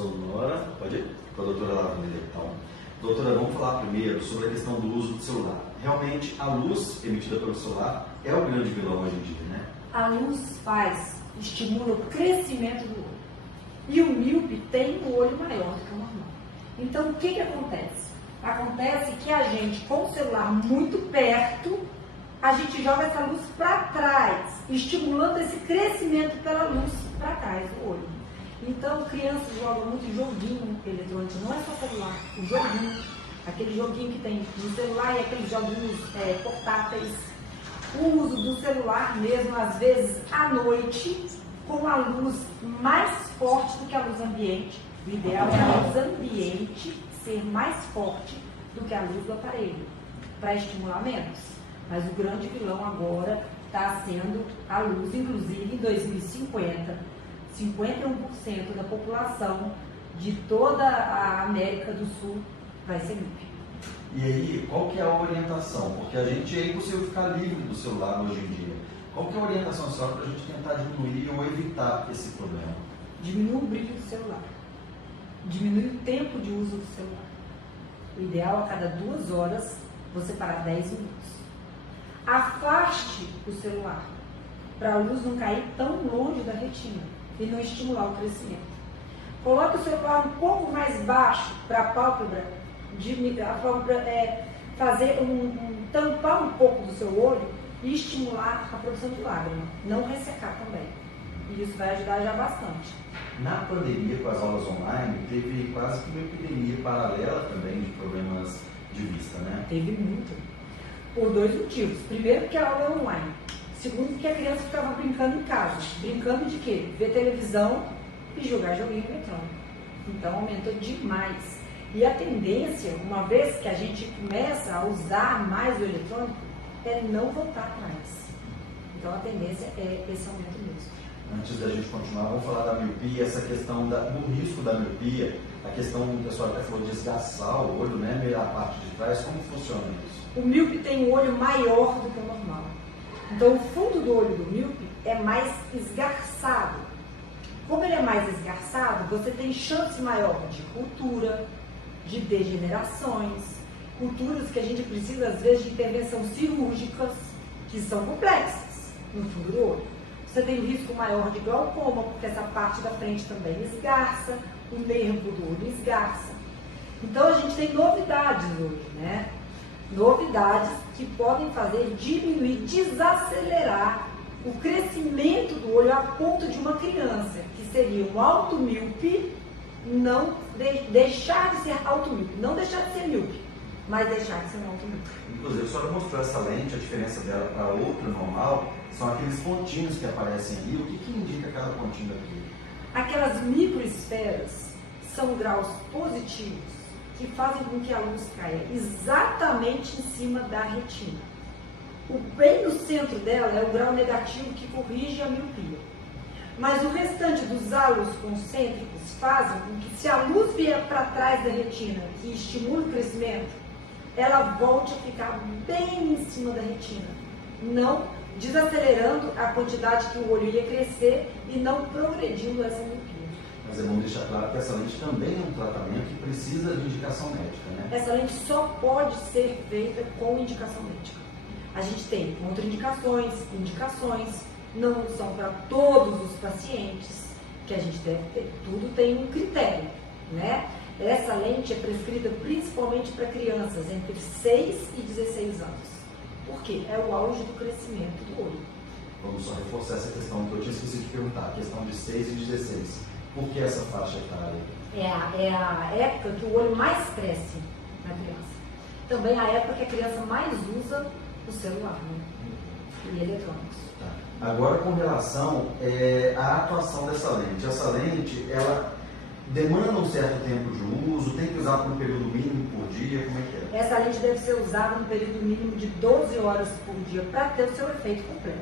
sonora. Pode ir? Com a doutora Lavanda, então. Doutora, vamos falar primeiro sobre a questão do uso do celular. Realmente, a luz emitida pelo celular é o grande vilão hoje em dia, né? A luz estimula o crescimento do olho. E o míope tem o olho maior do que o normal. Então, o que acontece? Acontece que a gente, com o celular muito perto, a gente joga essa luz para trás, estimulando esse crescimento pela luz para trás do olho. Então, crianças jogam muito joguinho eletrônico, não é só celular, o joguinho, aquele joguinho que tem no celular e aqueles joguinhos portáteis. O uso do celular mesmo, às vezes, à noite, com a luz mais forte do que a luz ambiente. O ideal é a luz ambiente ser mais forte do que a luz do aparelho, para estimular menos. Mas o grande vilão agora está sendo a luz, inclusive em 2050, 51% da população de toda a América do Sul vai ser míope. E aí, qual que é a orientação? Porque a gente é impossível ficar livre do celular hoje em dia. Qual que é a orientação só para a gente tentar diminuir ou evitar esse problema? Diminui o brilho do celular. Diminui o tempo de uso do celular. O ideal, a cada 2 horas, você parar 10 minutos. Afaste o celular para a luz não cair tão longe da retina e não estimular o crescimento. Coloque o celular um pouco mais baixo para a pálpebra, fazer tampar um pouco do seu olho e estimular a produção de lágrima, não ressecar também. E isso vai ajudar já bastante. Na pandemia, com as aulas online, teve quase que uma epidemia paralela também de problemas de vista, né? Teve muito. Por 2 motivos. Primeiro, porque a aula é online. Segundo, porque a criança ficava brincando em casa. Brincando de quê? Ver televisão e jogar joguinho eletrônico. Então, aumentou demais. E a tendência, uma vez que a gente começa a usar mais o eletrônico, é não voltar atrás. Então, a tendência é esse aumento mesmo. Antes da gente continuar, vamos falar da miopia, essa questão do risco da miopia, a questão, o pessoal até falou de esgarçar o olho, né, meio a parte de trás, como funciona isso? O míope tem um olho maior do que o normal. Então, o fundo do olho do míope é mais esgarçado. Como ele é mais esgarçado, você tem chance maior de cultura, de degenerações, culturas que a gente precisa, às vezes, de intervenção cirúrgicas, que são complexas no fundo do olho. Você tem um risco maior de glaucoma, porque essa parte da frente também esgarça, o nervo do olho esgarça. Então, a gente tem novidades hoje, né? Novidades que podem fazer diminuir, desacelerar o crescimento do olho a ponto de uma criança, que seria um automíope, não deixar de ser automíope, não deixar de ser míope, mas deixar de ser um automíope. Inclusive, a senhora mostrou essa lente, a diferença dela para outra normal, são aqueles pontinhos que aparecem ali. O que indica cada pontinho aqui? Aquelas microesferas são graus positivos que fazem com que a luz caia exatamente em cima da retina. Bem no centro dela é o grau negativo que corrige a miopia. Mas o restante dos halos concêntricos fazem com que, se a luz vier para trás da retina, que estimula o crescimento, ela volte a ficar bem em cima da retina, não desacelerando a quantidade que o olho ia crescer e não progredindo essa miopia. Mas é bom deixar claro que essa lente também é um tratamento que precisa de indicação médica, né? Essa lente só pode ser feita com indicação médica. A gente tem contraindicações, indicações, não são para todos os pacientes, que a gente deve ter, tudo tem um critério, né? Essa lente é prescrita principalmente para crianças entre 6 e 16 anos. Por quê? É o auge do crescimento do olho. Vamos só reforçar essa questão que eu tinha esquecido de perguntar, a questão de 6 e 16. Por que essa faixa etária? É a época que o olho mais cresce na criança. Também é a época que a criança mais usa o celular, né? E eletrônicos. Tá. Agora, com relação à atuação dessa lente. Essa lente, ela demanda um certo tempo de uso, tem que usar por um período mínimo por dia, como é que é? Essa lente deve ser usada no período mínimo de 12 horas por dia para ter o seu efeito completo.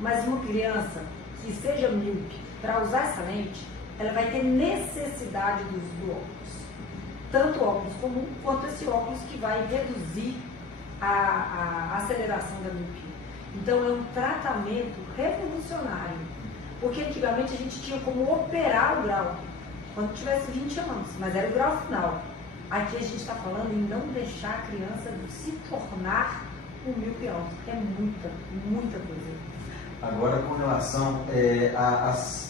Mas uma criança que seja míope, para usar essa lente, ela vai ter necessidade do uso do óculos. Tanto o óculos comum, quanto esse óculos que vai reduzir a aceleração da miopia. Então, é um tratamento revolucionário. Porque antigamente a gente tinha como operar o grau. quando tivesse 20 anos, mas era o grau final. Aqui a gente está falando em não deixar a criança se tornar um míope alto, que é muita coisa. Agora, com relação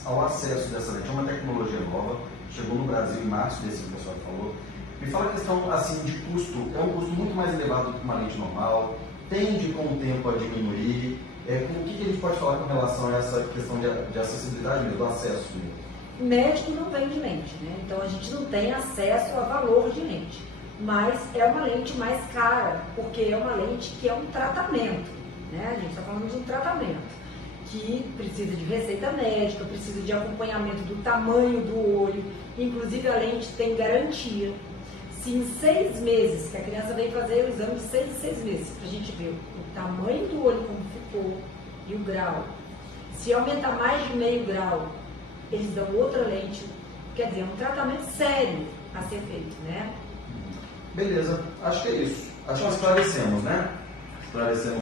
ao acesso dessa lente, é uma tecnologia nova, chegou no Brasil em março, desse que o pessoal falou. Me fala a questão assim, de custo, é um custo muito mais elevado do que uma lente normal, tende com o tempo a diminuir. O que a gente pode falar com relação a essa questão de acessibilidade mesmo, do acesso mesmo? Médico não vende lente, né? Então a gente não tem acesso a valor de lente. Mas é uma lente mais cara, porque é uma lente que é um tratamento, né? A gente está falando de um tratamento que precisa de receita médica, precisa de acompanhamento do tamanho do olho, inclusive a lente tem garantia. Se em 6 meses, que a criança vem fazer o exame de 6 meses, para a gente ver o tamanho do olho como ficou e o grau, se aumentar mais de meio grau, eles dão outra lente, quer dizer, é um tratamento sério a ser feito, né? Beleza, acho que é isso. Acho que esclarecemos, né? Esclarecemos.